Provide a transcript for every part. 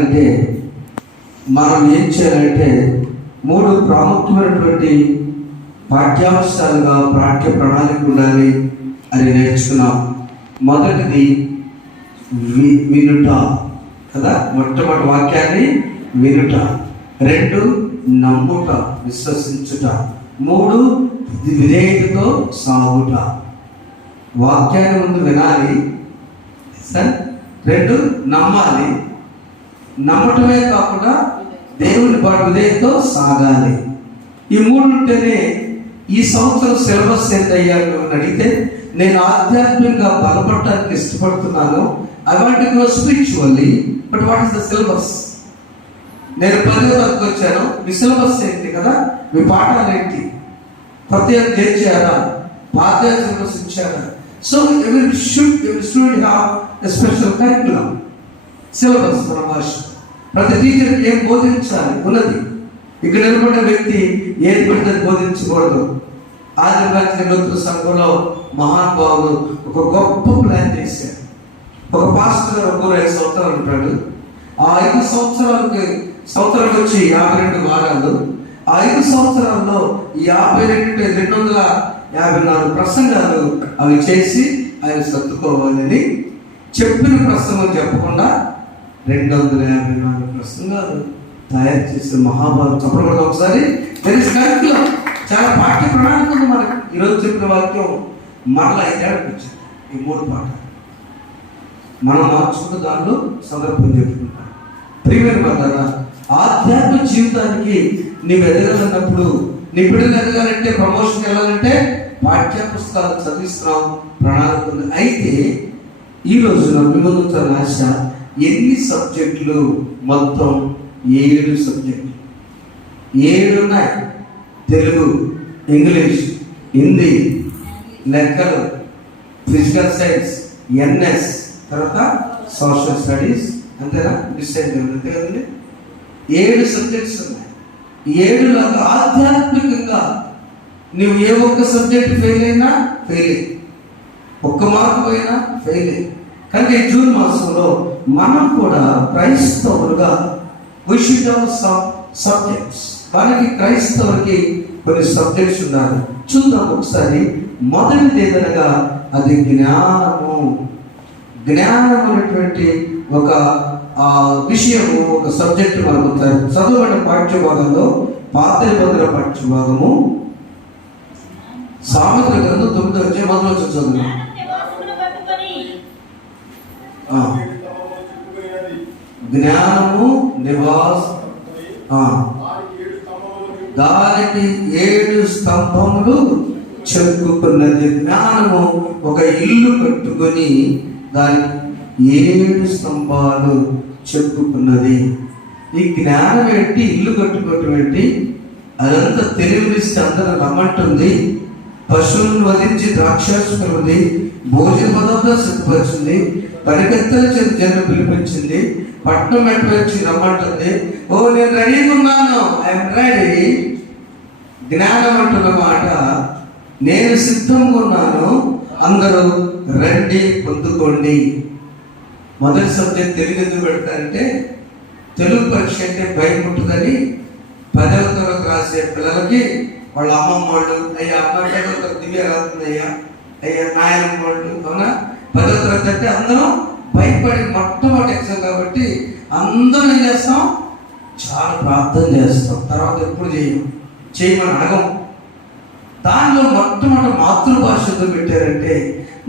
అంటే మనం ఏం చేయాలంటే 3 ప్రాముఖ్యమైనటువంటి పాఠ్యాంశాలుగా పాఠ్య ప్రణాళిక ఉండాలి అని నేర్చుకున్నాం. మొదటిది వినుట కదా, మొట్టమొదటి వాక్యాన్ని వినుట. 2 నమ్ముట, విశ్వసించుట. 3 విధేయతతో సాగుట. వాక్యాన్ని ముందు వినాలి, 2 నమ్మాలి, నమ్మటమే కాకుండా దేవుని పాటు విధేయతతో సాగాలి. ఈ 3 ఉంటేనే ఈ సంవత్సరం సిలబస్ ఎంత అయ్యాను అని అడిగితే, నేను ఆధ్యాత్మికంగా బలపడటానికి ఇష్టపడుతున్నాను. I want to grow spiritually, but what is the syllabus? నేను 10వ తరగతికి వచ్చాను, మీ సిలబస్ ఏంటి కదా, మీ పాఠాలు ఏంటి, ప్రత్యేక చేర్చారా, పాఠ్య సిలబస్ ఇచ్చారా? So every student have a special curriculum, syllabus. మన భాష ప్రతి టీచర్కి ఏం బోధించాలి ఉన్నది. ఇక్కడ నిలబడిన వ్యక్తి ఏది పడితే బోధించకూడదు. ఆదివారం సంఘంలో మహానుభావులు ఒక గొప్ప ప్లాన్ చేశారు. ఒక పాస్టర్ 5 సంవత్సరాలు ఉంటాడు. ఆ 5 సంవత్సరాలకు వచ్చి 52 వారాలు. ఆ 5 సంవత్సరాల్లో 254 ప్రసంగాలు అవి చేసి ఆయన సర్దుకోవాలని చెప్పిన ప్రసంగం చెప్పకుండా 254 ప్రసంగాలు తయారు చేసిన మహాభారతం. చెప్పకూడదు ఒకసారి. చాలా పాఠ్య ప్రణాళిక ఉంది మనకి. ఈరోజు చెప్పిన వాక్యం మరలా 5 ఏళ్ళకి వచ్చింది. ఈ 3 పాఠాలు మనం మార్చుకున్న దానిలో సందర్భం చెప్పుకుంటాం. ప్రియమైన వాళ్ళారా, ఆధ్యాత్మిక జీవితానికి నీవు ఎదగాలన్నప్పుడు, నీ బిడ్డలు ఎదగాలంటే, ప్రమోషన్ వెళ్ళాలంటే పాఠ్య పుస్తకాలు చదివిస్తున్నాం, ప్రణాళిక ఉంది. అయితే ఈ రోజున మీ ముందు ఆశ, ఎన్ని సబ్జెక్టులు? మొత్తం 7 సబ్జెక్టులు. 7 ఉన్నాయి. తెలుగు, ఇంగ్లీష్, హిందీ, లెక్కలు, ఫిజికల్ సైన్స్, ఎన్ఎస్, తర్వాత సోషల్ స్టడీస్. అంతేనా? డిసైడ్ అంతే కదండి. 7 సబ్జెక్ట్స్ ఉన్నాయి. 7లాగా ఆధ్యాత్మికంగా నువ్వు ఏ ఒక్క సబ్జెక్ట్ ఫెయిల్ అయినా ఫెయిల్, ఒక్క మార్కు పోయినా ఫెయిల్. కానీ జూన్ మాసంలో మనం కూడా క్రైస్తవులుగా we should have some subjects. మనకి క్రైస్తవులకి కొన్ని సబ్జెక్ట్స్ ఉండాలి. చూద్దాం ఒకసారి. మొదటిది ఏదనగా అది జ్ఞానము. జ్ఞానం అనేటువంటి ఒక విషయము, ఒక సబ్జెక్ట్ మనకు చదవబడిన పాఠ్యభాగంలో, పాత నిబంధన పాఠ్యభాగము సామెతల గ్రంథం 9వ అధ్యాయం మొదలు వచ్చి చదువు. జ్ఞానము నివాస, దానికి 7 స్తంభములు చెక్కుకున్నది. జ్ఞానము ఒక ఇల్లు కట్టుకొని దానికి 7 స్తంభాలు చెక్కుకున్నది. ఈ జ్ఞానం ఏంటి? ఇల్లు కట్టుకోవటం ఏంటి? అదంతా తెలివినిస్తే అందరూ రమ్మంటుంది. పశువులను వధించి ద్రాక్షారసముంది, భోజన పదార్థాలు సిద్ధపరిచింది, పరిగెత్తల చేతి జనం పిలిపించింది, పట్నం మెట్టు రమ్మంటుంది. ఓ నేను రెడీగా ఉన్నాను, ఐఎమ్ రెడీ. జ్ఞానం అంటున్న మాట, నేను సిద్ధంగా ఉన్నాను, అందరూ రండి పొందుకోండి. మొదటి సబ్జెక్ట్ తెలుగు ఎందుకు పెడతారంటే, తెలుగు పరీక్ష అంటే భయం ఉంటుందని 10వ తరగతి రాసే పిల్లలకి వాళ్ళ అమ్మమ్మ వాళ్ళు, అయ్యా అమ్మ 10వ తరగతి దివ్య రాస్తుంది, అయ్యా నాయనమ్మ వాళ్ళు, అవునా? 10వ తరగతి అంటే అందరం భయపడి మొట్టమొదటి ఎగ్జామ్ కాబట్టి అందరం ఏం చేస్తాం? చాలా ప్రార్థన చేస్తాం. తర్వాత ఎప్పుడు చేయమని అడగం. దానిలో మొట్టమొదటి మాతృభాష ఎందుకు పెట్టారంటే,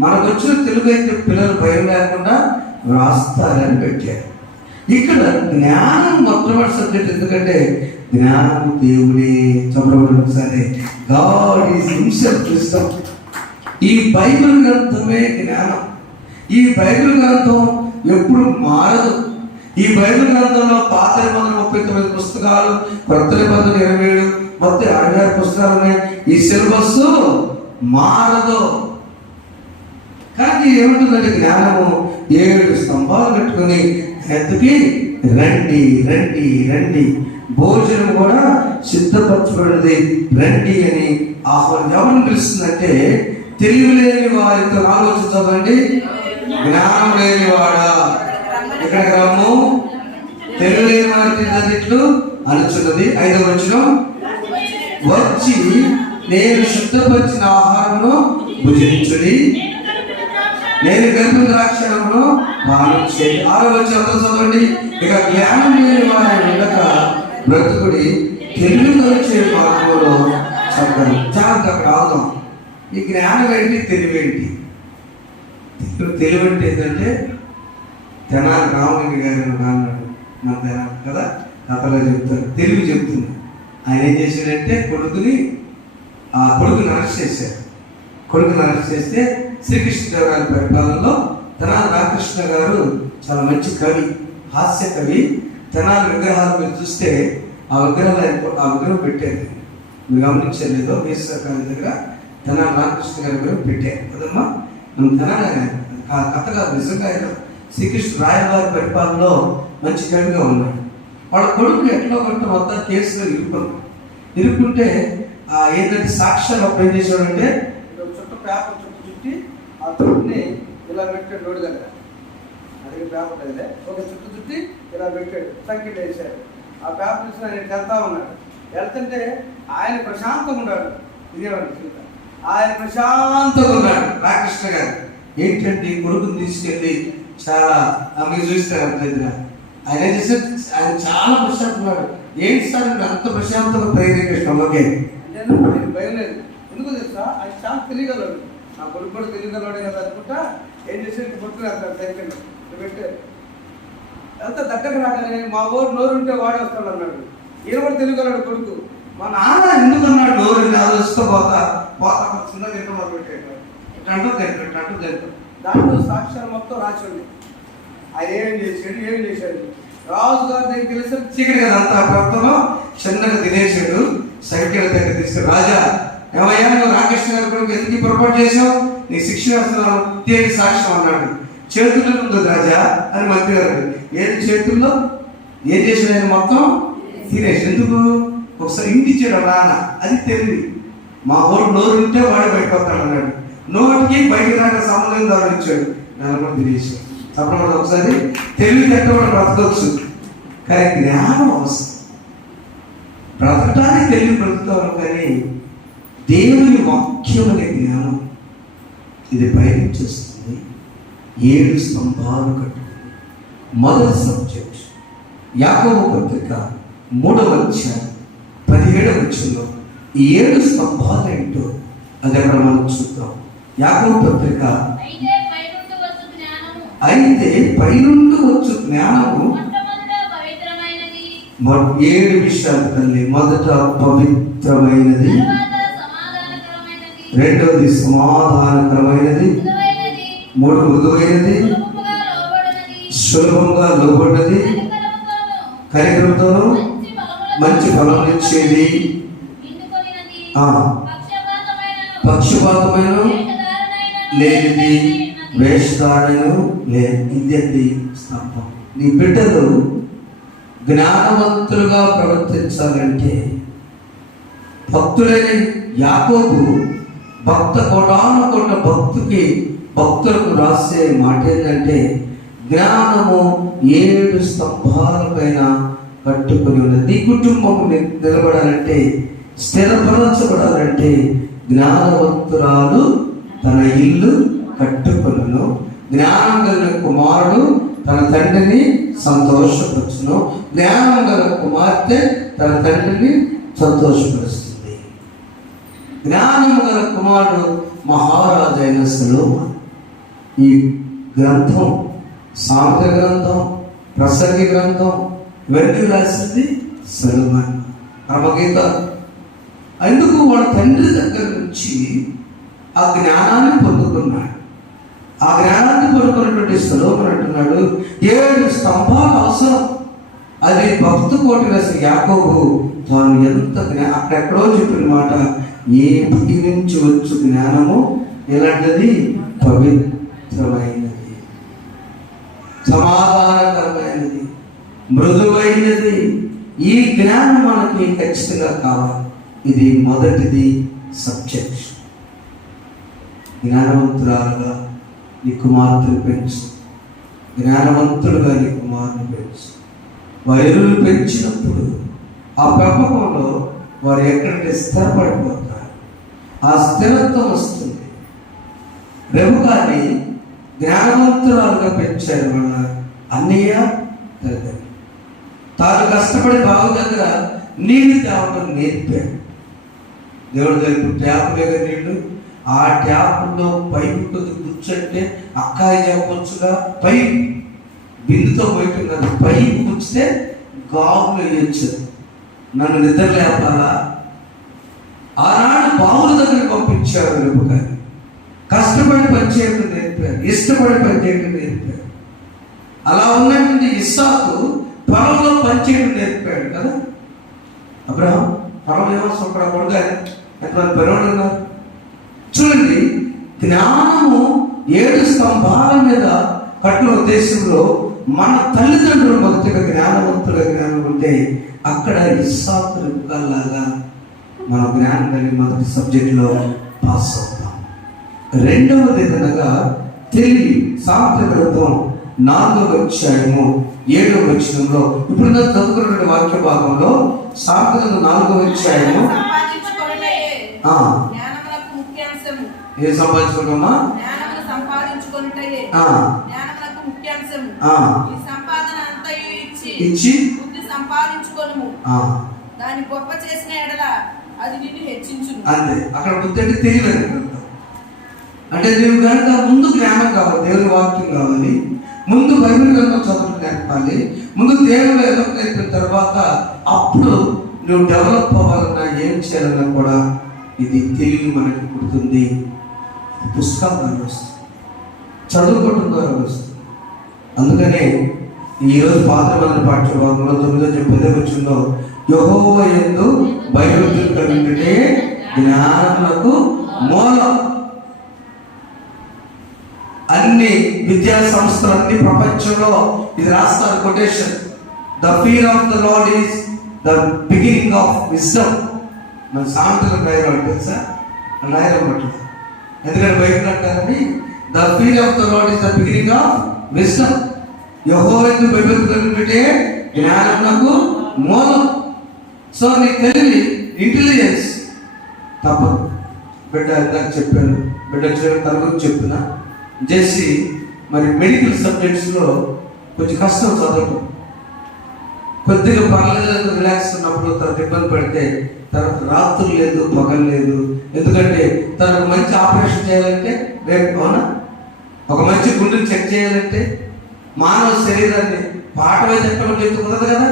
మనకు వచ్చిన తెలుగు అయితే పిల్లలు భయం లేకుండా వ్రాస్తారని పెట్టారు. ఇక్కడ జ్ఞానం మొట్టమొదటి సబ్జెక్ట్. ఎందుకంటే జ్ఞానం దేవుడే. చెప్పబడి ఒకసారి, గాడ్ ఈజ్ హిమ్సెల్ఫ్ విజ్డమ్. ఈ బైబిల్ గ్రంథమే జ్ఞానం. ఈ బైబిల్ గ్రంథం ఎప్పుడు మారదు. ఈ బైబిల్ గ్రంథంలో పాత నిబంధన 39 పుస్తకాలు, కొత్త నిబంధన 27, మొత్తం 66 పుస్తకాలు ఉన్నాయి. ఈ సిలబస్ మారదు. కానీ ఏముంటుందంటే జ్ఞానము 7 స్తంభాలు పెట్టుకుని ఎత్తుకి రండి రండి రండి, భోజనం కూడా సిద్ధపరచబడినది, రండి అని ఆహ్వానం. ఎవరిని పిలుస్తుందంటే, తెలివి లేని వారితో ఆలోచించదండి. జ్ఞానం లేనివాడా ఇక్కడికి రమ్ము, తెలియలేని వారికి తదిట్లు అనుచున్నది. 5వ వచనం, వచ్చి నేను శుద్ధపరిచిన ఆహారమును భుజించుడి, నేను గర్భ ద్రాక్షరమును పానం చేయి. 6వ వచనం చదవండి. ఇక జ్ఞానం లేని వారి ఉండక బ్రతుకుడి, తెలివికొచ్చే మార్గంలో చక్కని జాగ్రత్త. అక్కడ ఆగుదాం. ఈ జ్ఞానం ఏంటి, తెలివేంటి? తెలివి అంటే ఏంటంటే తెనాలి రామలింగ గారు అన్నాడు, మన తెనాలి కదా, కథలో చెప్తారు. తెలివి చెప్తుంది. ఆయన ఏం చేశాడంటే కొడుకుని అరెస్ట్ చేశారు. కొడుకుని అరెస్ట్ చేస్తే శ్రీకృష్ణదేవరాయల పరిపాలనలో తెనాలి రామకృష్ణ గారు చాలా మంచి కవి, హాస్య కవి. తెనాలి విగ్రహాలు మీరు చూస్తే ఆ విగ్రహం పెట్టారు. మీరు గమనించలేదో, మేసర్ కాలేజ్ దగ్గర తెనాలి రామకృష్ణ గారి విగ్రహం పెట్టారు కదమ్మా. మనం తెనాలి కథగా నిజంగా ఆయన శ్రీకృష్ణ రాయల వారి పరిపాలనలో మంచి కవిగా ఉన్నాడు. వాళ్ళ కొడుకుని ఎట్లా కొట్ట మొత్తం కేసులో ఇరుక్కుంటే ఏంటంటే సాక్ష్యాలు అప్పుడు ఏం చేశాడంటే చుట్టూ పేపర్ చుట్టి ఆ చుట్టుని ఇలా పెట్టాడు రోడ్డు దగ్గర. అడిగే పేపర్ అయితే ఒక చుట్టి ఇలా పెట్టాడు, సంఖ్యలు వేసాడు. ఆ పేపర్ చూసి ఆయన వెళ్తా ఉన్నాడు. వెళ్తుంటే ఆయన ప్రశాంతంగా ఉన్నాడు. ఇదేవాడు ఆయన ప్రశాంతంగా ఉన్నాడు రామకృష్ణ గారు. ఏంటంటే కొడుకుని తీసుకెళ్ళి చాలా మీరు చూస్తారు దగ్గర ఆయన ఏం చేశారు, ఆయన చాలా ప్రశాంతన్నాడు. ఏంటి సార్ అంత ప్రశాంతంగా ప్రేరేకృష్ణ ఓకే నేను భయం లేదు. ఎందుకు తెలుసా, ఆయన చాలా తెలియగలడు. నా కొడుకు కూడా తెలియగలవాడే కదా అనుకుంటా ఏం చేసేది కొడుకుని అంటారు సైకిల్ పెట్టారు. అంత దగ్గర రాగానే మా ఊరు నోరు ఉంటే వాడే వస్తాడు అన్నాడు. ఈయన కూడా తెలియగలడు కొడుకు. మా నాన్న ఎందుకు అన్నాడు నోరు ఆలోచిస్తూ పోతా చిన్నగా ఎంత మొదలు పెట్టాడు. అంటూ తెలుపు దాంట్లో సాక్ష్యాలు మొత్తం రాసి ఉంది. ఆయన ఏం చేశాడు రాజు గారి దగ్గరికి వెళ్ళేసరికి చీకటి కదా అంతా ప్రాంతంలో చిన్నగా తినేసాడు. సైకిల్ దగ్గర తీసుకు రాజా ఏమయ్యా నువ్వు రామకృష్ణ గారి కొడుకు ఎందుకు పొరపాటు చేసావు, నీ శిక్ష వేస్తున్నావు, తేలి సాక్ష్యం అన్నాడు. చేతుల్లో ఉంది రాజా అని మంత్రి గారు. ఏం చేతుల్లో ఏం చేశాడు ఆయన మొత్తం తినేసి. ఎందుకు ఒకసారి ఇంటిచ్చాడు నాన్న, అది తెలివి. మా ఊరు నోరు ఉంటే వాడు బయటపోతాడు అన్నాడు. నోటికి బయట రాక సంబంధం దాడిచ్చాడు, నన్ను కూడా తినేసాడు. అప్పుడు ఒకసారి తెలివి తక్కువ బ్రతకొచ్చు, కానీ జ్ఞానం అవసరం. బ్రతకటానికి తెలివి బ్రతుకుతారు, కానీ దేవుని వాక్యమనే జ్ఞానం ఇది పయనించేస్తుంది. 7 స్తంభాలు కట్టుకుంది. మొదటి సబ్జెక్ట్ యాకోబు పత్రిక 3వ అధ్యాయం 17వ వచనంలో ఈ 7 స్తంభాలు ఏంటో అది అక్కడ మనం చూద్దాం. యాకోబు పత్రిక అయితే పైనుండి వచ్చు జ్ఞానము 7 విషయాలు తల్లి. మొదట పవిత్రమైనది, రెండవది సమాధానకరమైనది, 3 మృదువైనది, సులభంగా లోబడినది, కనికరంతోనూ మంచి ఫలం ఇచ్చేది, పక్షపాతమైన లేనిది, వేషధారణను లేదు. ఇది స్తంభం. నీ బిడ్డలు జ్ఞానవంతులుగా ప్రవర్తించాలంటే భక్తులైన యాకోబు కోటానుకోట్ల భక్తులకు రాసే మాట ఏంటంటే జ్ఞానము 7 స్తంభాల పైన కట్టుకుని ఉన్నది. నీ కుటుంబం నిలబడాలంటే, స్థిరపరచబడాలంటే జ్ఞానవంతురాలు తన ఇల్లు కట్టుకొనును, జ్ఞానం గల కుమారుడు తన తండ్రిని సంతోషపరచును, జ్ఞానం గల కుమార్తె తన తండ్రిని సంతోషపరుస్తుంది. జ్ఞానం గల కుమారుడు మహారాజు అయిన సొలొమోను. ఈ గ్రంథం సామెతల గ్రంథం, ప్రసంగి గ్రంథం ఇవన్నీ రాసింది సొలొమోను. పరమగీత ఎందుకు వాళ్ళ తండ్రి దగ్గర నుంచి ఆ జ్ఞానాన్ని పొందుకున్నాడు. ఆ జ్ఞానాన్ని పొందుకున్నటువంటి సొలొమోను అంటున్నాడు 7 స్తంభాలు అవసరం. అది భక్తు కోటి రాసిన యాకోబు తాను ఎంత అక్కడెక్కడో చెప్పిన మాట, ఏ పై నుంచి వచ్చు జ్ఞానము ఎలాంటిది, పవిత్రమైనది, సమాధానకరమైనది, మృదువైనది. ఈ జ్ఞానం మనకి ఖచ్చితంగా కావాలి. ఇది మొదటిది సబ్జెక్ట్. జ్ఞానవంతురాలుగా నీ కుమార్తెను పెంచు, జ్ఞానవంతులుగా నీ కుమారుని పెంచు. వైరులు పెంచినప్పుడు ఆ పెంపకంలో వారు ఎక్కడంటే స్థిరపడిపోతారు. ఆ స్థిరత్వం వస్తుంది. రెబెక్కాని జ్ఞానవంతురాలుగా పెంచారు వాళ్ళ అన్నయ్య తల్లిదండ్రులు. తాను కష్టపడి బావు దగ్గర నీళ్లు తేవడం నేర్పాడు. దేవుడి దగ్గర ట్యాప్ దగ్గర నీళ్లు, ఆ ట్యాప్లో పైపు కొద్ది కూర్చుంటే అక్కాయి చెప్పొచ్చుగా, పైపు బిందుతో పోయటం కాదు, పైపు కూర్చితే గాబులు వేయచ్చు. నన్ను నిద్ర లేపాలా? ఆనాడు బావుల దగ్గర పంపించారు రెబెక్కాని. కష్టపడి పనిచేయడం నేర్పారు, ఇష్టపడి పనిచేయడం నేర్పారు. అలా ఉన్నటువంటి ఇస్సాకు పొలంలో పనిచేయడం నేర్పాడు కదా. అబ్రహాం పొలం ఏమొస్తున్నా కొడుగా ఎంతమంది పనివాడు ఉన్నారు చూడండి. జ్ఞానము 7 స్తంభాల మీద కట్టిన ఉద్దేశంలో మన తల్లిదండ్రులు మొదటిగా జ్ఞానవంతులుగా జ్ఞానం ఉంటే అక్కడ ఇస్సాకు రెబెక్కాలాగా మన జ్ఞానం కలిగి మొదటి సబ్జెక్టులో పాస్ అవుతాం. రెండవది కనుక తెలివి. సామెతల గ్రంథం 4వ అధ్యాయము 7వ వచనంలో ఇప్పుడు చదువుకున్న వాక్య భాగంలో సామెతల 4వ అధ్యాయము ఏం సంపాదించుకుంటామా? ఇచ్చి దాన్ని గొప్ప చేసిన ఎడల అది నిన్ను హెచ్చించును. అంతే. అక్కడ బుద్ధి అంటే తెలివి అంటే నీవు కనుక ముందు జ్ఞానం కావాలి, దేవుని వాక్యం కావాలి, ముందు బైబిల్ గ్రంథం చదువు నేర్పాలి, ముందు దేవుడు ఏదో నేర్పిన తర్వాత అప్పుడు నువ్వు డెవలప్ అవ్వాలన్నా ఏం చేయాలన్నా కూడా ఇది తెలివి మనకి పుడుతుంది. పుస్తకాల ద్వారా వస్తుంది, చదువుకోవడం ద్వారా వస్తుంది. అందుకనే ఈరోజు పాత్రమైన పాఠ్యభాగంలో 9వ వచనంలో యెహోవా యందు భయభక్తులు కలిగితే జ్ఞానములకు మూలం. అన్ని విద్యా సంస్థలు అన్ని ప్రపంచంలో ఇది రాస్తారు quotation. The fear of the Lord is the beginning of wisdom. మన సామెతలకు రాయడం తెలుసా? రాయడం పట్ల ఎందుకంటే బైబిల్ అంటారని the fear of the Lord is the beginning of wisdom. Jehovah యందు భయభక్తులు కలిగితే జ్ఞానములకు మూలం. సో నీ తెలివి ఇంటెలిజెన్స్ తప్పదు. బిడ్డ ఇందాక చెప్పాను, బిడ్డ తన గురించి చెప్తున్నా. జెస్సీ మరి మెడికల్ సబ్జెక్ట్స్లో కొంచెం కష్టం చదవటం, కొద్దిగా పర్లేదు రిలాక్స్ ఉన్నప్పుడు తనకు ఇబ్బంది పడితే తర్వాత రాత్రులు లేదు పగలు లేదు. ఎందుకంటే తనకు మంచి ఆపరేషన్ చేయాలంటే రేపు అవునా, ఒక మంచి గుండెని చెక్ చేయాలంటే మానవ శరీరాన్ని పాట వేసి ఎక్కడ కుదరదు కదా.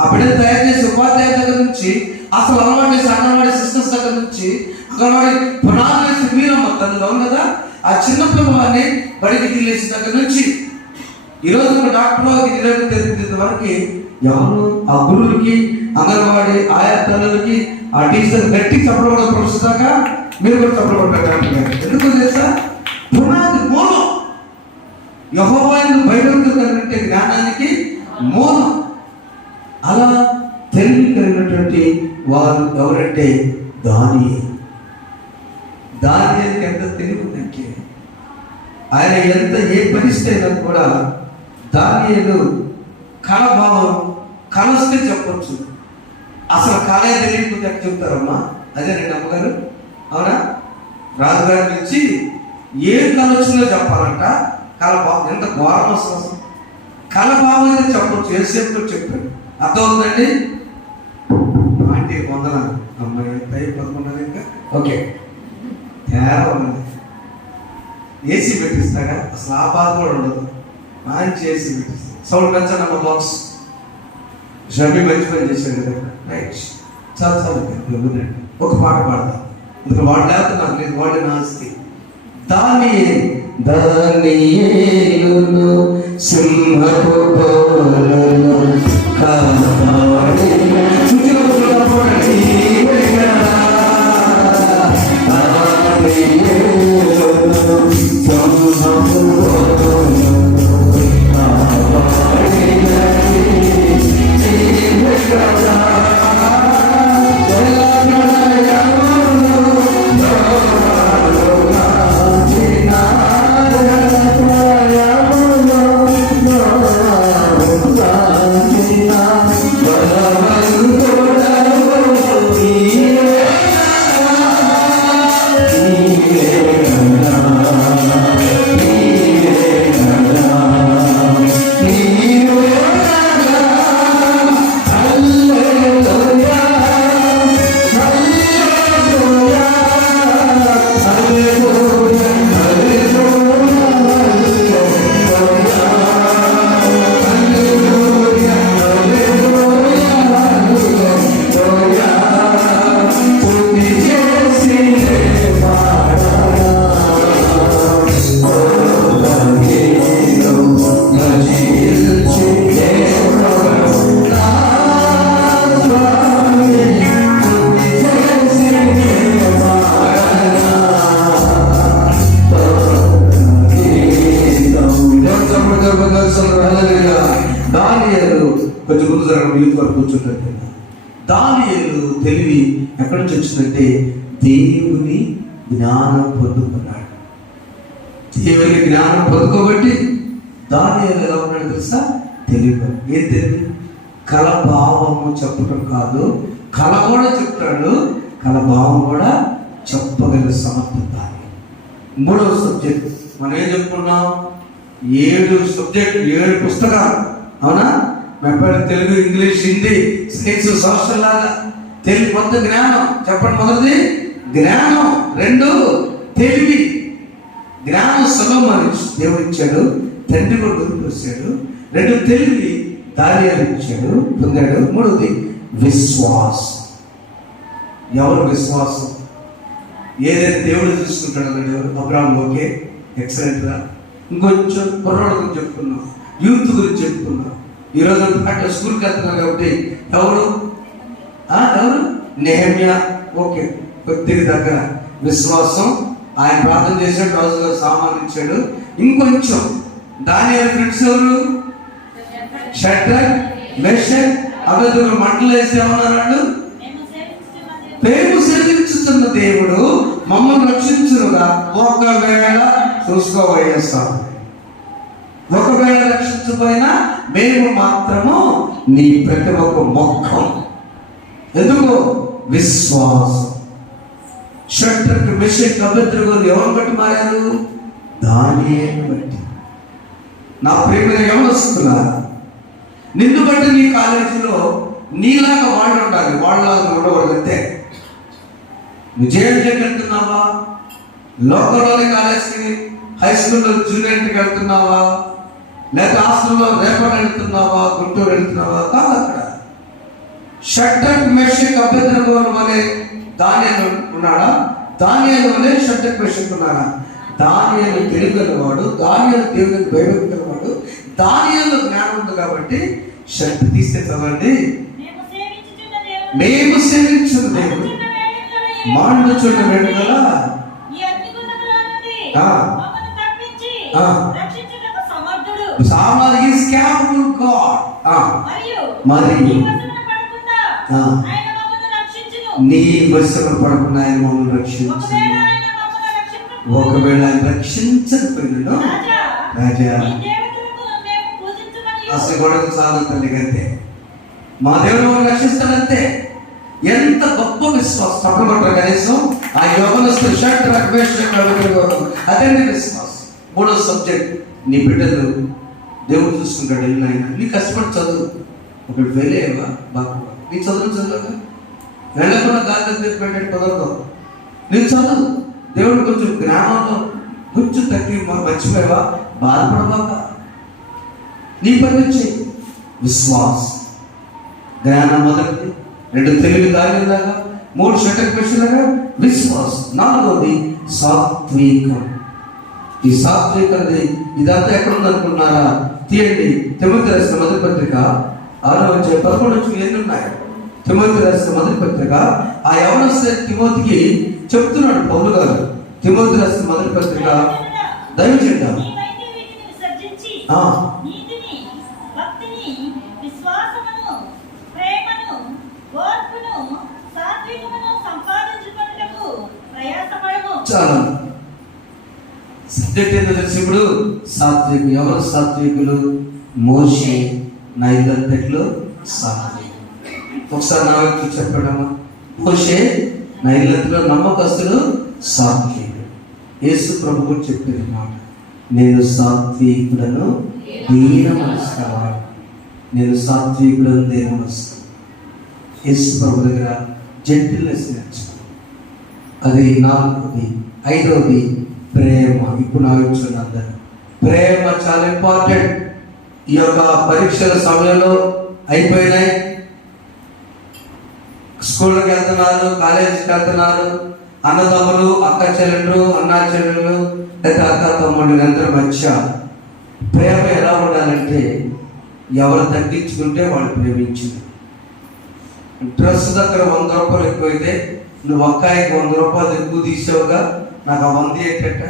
ఆ బిడ్డను తయారు చేసి ఉపాధ్యాయుల దగ్గర నుంచి అసలు అలవాటు చేసి అంగన్వాడీ సిస్టమ్స్ దగ్గర నుంచి అంగన్వాడీ పునాదులు వేసి మీరమ్మ తను అవును కదా. ఆ చిన్న పిల్లవాడిని బడికి గిల్లేసిన దగ్గర నుంచి ఈరోజు ఒక డాక్టర్ తెలిపేంత వరకు ఎవరు ఆ గురువులకి అంగన్వాడీ ఆయా తల్లులకి ఆ టీచర్ గట్టి చప్పడం ప్రొఫెసర్ మీరు కూడా చప్పడం పెట్టాలి. ఎందుకు తెలుసా? పునాది మూలం. యెహోవా యందు భయభక్తులు కలిగినటువంటి జ్ఞానానికి మూలం. అలా తెలివి కలిగినటువంటి వారు ఎవరంటే దానియేలు. దానియేలుకి ఎంత తెలివి ఉందంటే ఆయన ఎంత ఏ పరిస్థితి అయినా కూడా దానియేలు కళభావం కలస్తే చెప్పొచ్చు. అసలు కళే తెలియకపోతే ఎక్కడ చెప్తారమ్మా? అదే నేను అమ్మగారు అవునా, రాజుగారి నుంచి ఏం కళ వచ్చిందో చెప్పాలంట. కళభావం ఎంత ఘోరం అసలు. కళభావం అయితే చెప్పొచ్చు, ఏసేపు చెప్పాడు. అర్థమవుతుందండి? ఆంటీ వందన అమ్మాయి ఎంత పదకొండది ఇంకా ఓకే తేడా ఉన్నది. ఏసీ పెట్టిస్తాగా అసలు ఆ బాధ కూడా ఉండదు. మంచి ఏసీ పెట్టిస్తాను. సౌండ్ పెంచండి అమ్మ బాక్స్. షమీ మంచి పని చేశాడు కదా. రైట్ చాలా చాలా ఒక పాట పాడతాం. అందుకే వాడు లేకపోతే నాకు లేదు, వాడి నా ఆస్తి. దానియేలును సింహపు బోలును కాపాడిన ఇక్కడ యూత్ వరకు కూర్చుంటారు. దానియేలు తెలివి ఎక్కడి నుంచి వచ్చిందంటే దేవుని జ్ఞానం పొందుకున్నాడు. దేవుని జ్ఞానం పొందుకోబట్టి దానియేలు ఎలా ఉన్నాడు తెలుసా? తెలివి. ఏం తెలివి? కలభావము చెప్పటం కాదు, కళ కూడా చెప్తాడు, కలభావం కూడా చెప్పగల సమర్థత. మూడవ సబ్జెక్ట్ మనం ఏం చెప్పుకున్నాం? 7 సబ్జెక్ట్, 7 పుస్తకాలు. అవునా? మెప్పటి Telugu, English, Hindi, science, social లాగా తెలుగు మొత్తం జ్ఞానం. చెప్పండి. మొదటిది జ్ఞానం, 2 తెలివి. జ్ఞానం సొలొమోను దేవుడు ఇచ్చాడు, తండ్రి కూడా వచ్చాడు. 2 తెలివి దానియేలు ఇచ్చాడు, పొందాడు. 3ది విశ్వాసం. ఎవరు విశ్వాసం? ఏదైతే దేవుడు చూసుకుంటాడు అన్నాడు. అబ్రాహాం ఓకే, ఎక్సలెంట్ రా. ఇంకొంచెం కుర్రోడు గురించి చెప్పుకున్నాం, యూత్ గురించి చెప్పుకున్నాం. ఈరోజు అట్లా స్కూల్కి వెళ్తున్నారు కాబట్టి ఎవరు నెహెమ్యా ఓకే, కొద్దిగా దగ్గర విశ్వాసం. ఆయన ప్రార్థన చేశాడు, రోజుగా సామాన్ ఇచ్చాడు. ఇంకొంచెం దానియేలు ఫ్రెండ్స్ ఎవరు? షడ్రక్, మెషక్, అబేద్నెగో మంటలు వేసి ఏమన్నాడు? మేము సేవించుతున్న దేవుడు మమ్మల్ని రక్షించునుగా. ఒకవేళ చూసుకోవయ్యేస్తాం, ఒకవేళ రక్షించకపోయినా మేము మాత్రము నీ ప్రతి ఒక్క మొక్కం. ఎందుకు? విశ్వాసం. షడ్రక్, మెషక్, అబేద్నెగో ఎవరు బట్టి మారారు? దానియేలును బట్టి. నా ప్రియమైన యవనస్తులారా, నిన్ను బట్టి నీ కాలేజీలో నీలాగా వాళ్ళు ఉండాలి, వాళ్ళలాగా ఉండకూడదు. అంతే. నువ్వు జేఎంజీకి వెళ్తున్నావా? లోకల్లోని కాలేజ్కి, హై స్కూల్లో జూనియర్కి వెళ్తున్నావా? లేదా హాస్టల్లో రేపటి వెళ్తున్నావా? గుంటూరు వెళ్తున్నావా? కాదు. అక్కడ షడ్రక్, మెషక్, అబేద్నెగో వలె దానియేలు ఉన్నాడా? దానియేలు వలె షడ్రక్, మెషక్ ఉన్నాడా? దానియేలు తెలియగలవాడు, దానియేలు దేవునికి భయభక్తులవాడు, దానియేలు జ్ఞానం ఉంది. కాబట్టి శక్తి తీస్తే చదవండి. మేము సేవించున్న దేవుడు మాండుచున్న వేడుకల మరియు నీ వశము పడకుండా ఆయన మమ్మల్ని రక్షించు. ఒకవేళ ఆయన రక్షించకపోయినా రాజా అసలు గొడవ చాలు తల్లి కంటే మా దేవుడు మమ్మల్ని రక్షిస్తాడంతే. ఎంత గొప్ప విశ్వాసం. తప్పకుండా కనీసం ఆ యోగనస్తులు షడ్రక్, మెషక్, అబేద్నెగో అదే విశ్వాసం. 3వ సబ్జెక్ట్, నీ బిడ్డలు దేవుడు చూసుకుంటాడు. ఆయన నీ కష్టపడి చదువు. ఒకటి ఫెయిల్ అయ్యేవా? బాగా నీ చదువుగా వెళ్ళకుండా దాని పెట్టాడు కుదరదు. నేను చదువు. దేవుడు కొంచెం జ్ఞానంలో కొంచెం తగ్గి మర్చిపోయావా? బాధపడబాక, నీ పని వచ్చి విశ్వాసం. జ్ఞానం మొదటిది, 2 తెలివి దానిలాగా, 3 షడ్రక్, మెషక్ విశ్వాసం. 4వది సాత్వికం. ఈ సాత్వికది ఇదంతా ఎక్కడ ఉందనుకున్నారా? తీయండి. తిమోతి రాసిన మొదటి పత్రిక 6వ అధ్యాయం 11 ఎన్ని ఉన్నాయి? తిమోతి రాసిన మొదటి పత్రిక. ఆ యవనస్తుడు తిమోతికి చెప్తున్నాడు పౌలు గారు. తిమోతి రాసిన మొదటి పత్రిక దయచేద్దాం. చాలా సబ్జెక్ట్ ఏంటో తెలిసి ఇప్పుడు సాత్వికులు. ఎవరు సాత్వికులు? మోషే, నైలంతట్లో సాత్వికులు. ఒకసారి నా వ్యక్తి చెప్పడమ్మా. మోషే నైలంతలో నమ్మకస్తుడు, సాత్వికుడు. యేసు ప్రభు కూడా చెప్పిన మాట, నేను సాత్వికుడను దీన మనసు కావాలి. నేను సాత్వికుడను దీన మనసు. యేసు ప్రభు దగ్గర జెంటిల్నెస్ నేర్చుకో. అది 4వది. 5వది ప్రేమ. ఇప్పుడు నా విషయం అందరూ ప్రేమ చాలా ఇంపార్టెంట్. ఈ యొక్క పరీక్షల సమయంలో అయిపోయినాయి. స్కూల్కి వెళ్తున్నారు, కాలేజీకి వెళ్తున్నారు. అన్నదమ్ములు, అక్క చెల్లెళ్ళు, అన్నా చెల్లెళ్ళు, లేదా అక్క తమ్ముళ్ళు అందరూ మధ్య ప్రేమ ఎలా ఉండాలంటే ఎవరు తగ్గించుకుంటే వాళ్ళు ప్రేమించింది. డ్రెస్ దగ్గర 100 రూపాయలు ఎక్కువైతే నువ్వు అక్కాయికి 100 రూపాయలు ఎక్కువ తీసావుగా, నాకు ఆ 100 ఏంటంట,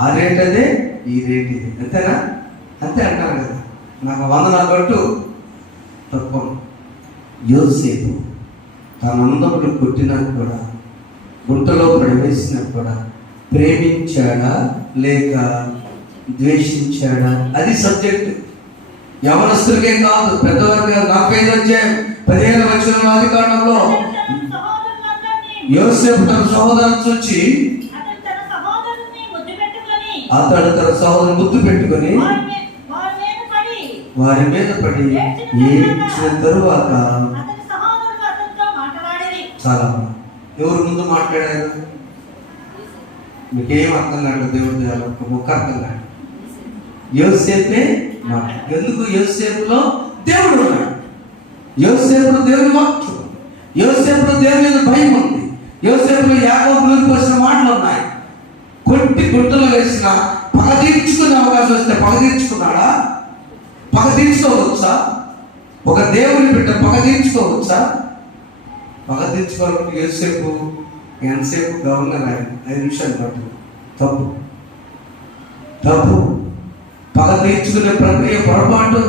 ఆ రేట్ అదే, ఈ రేట్ ఇది, అంతేనా? అంతే అంటారు కదా. నాకు 100 నా కట్టు, తప్పం. యోసేపు తన అందములు కొట్టినా కూడా, గుంటలో పడవేసినా కూడా ప్రేమించాడా లేక ద్వేషించాడా? అది సబ్జెక్ట్. యవనస్తులకే కాదు, పెద్దవారికి కాదు. 45 అధ్యాయం 15వ వచనం ఆది కాండంలో యోసేపు తన సహోదరుని చూచి అతడు తన సహోదరుని ముద్దు పెట్టుకొని వారి మీద పడి ఏడ్చిన తరువాత చాలా ఎవరు ముందు మాట్లాడారు? మీకేం అర్థం కాదు. దేవుడి దేవాల ఒక ముఖ అర్థం కాదు. యోసేపే మాట్లాడు. ఎందుకు? యోసేపులో దేవుడు ఉన్నాడు. యోసేపులో దేవుని వాక్యం, యోసేపులో దేవుని మీద భయం ఉంది. యోసేపులో యాకోబులోకి వచ్చిన మాటలు ఉన్నాయి. కొట్టి గుట్టలు వేసిన పగ తీర్చుకునే అవకాశం వస్తే పగ తీర్చుకున్నాడా? పగ తీర్చుకోవచ్చా? ఒక దేవుని బిడ్డ పగ తీర్చుకోవచ్చా? పగ తీర్చుకోవాలంటే యోసేపు ఎంతసేపు గవర్నర్ ఆయన 5 నిమిషాలు పాటు. తప్పు తప్పు. పగ తీర్చుకునే ప్రక్రియ పొరపాటు.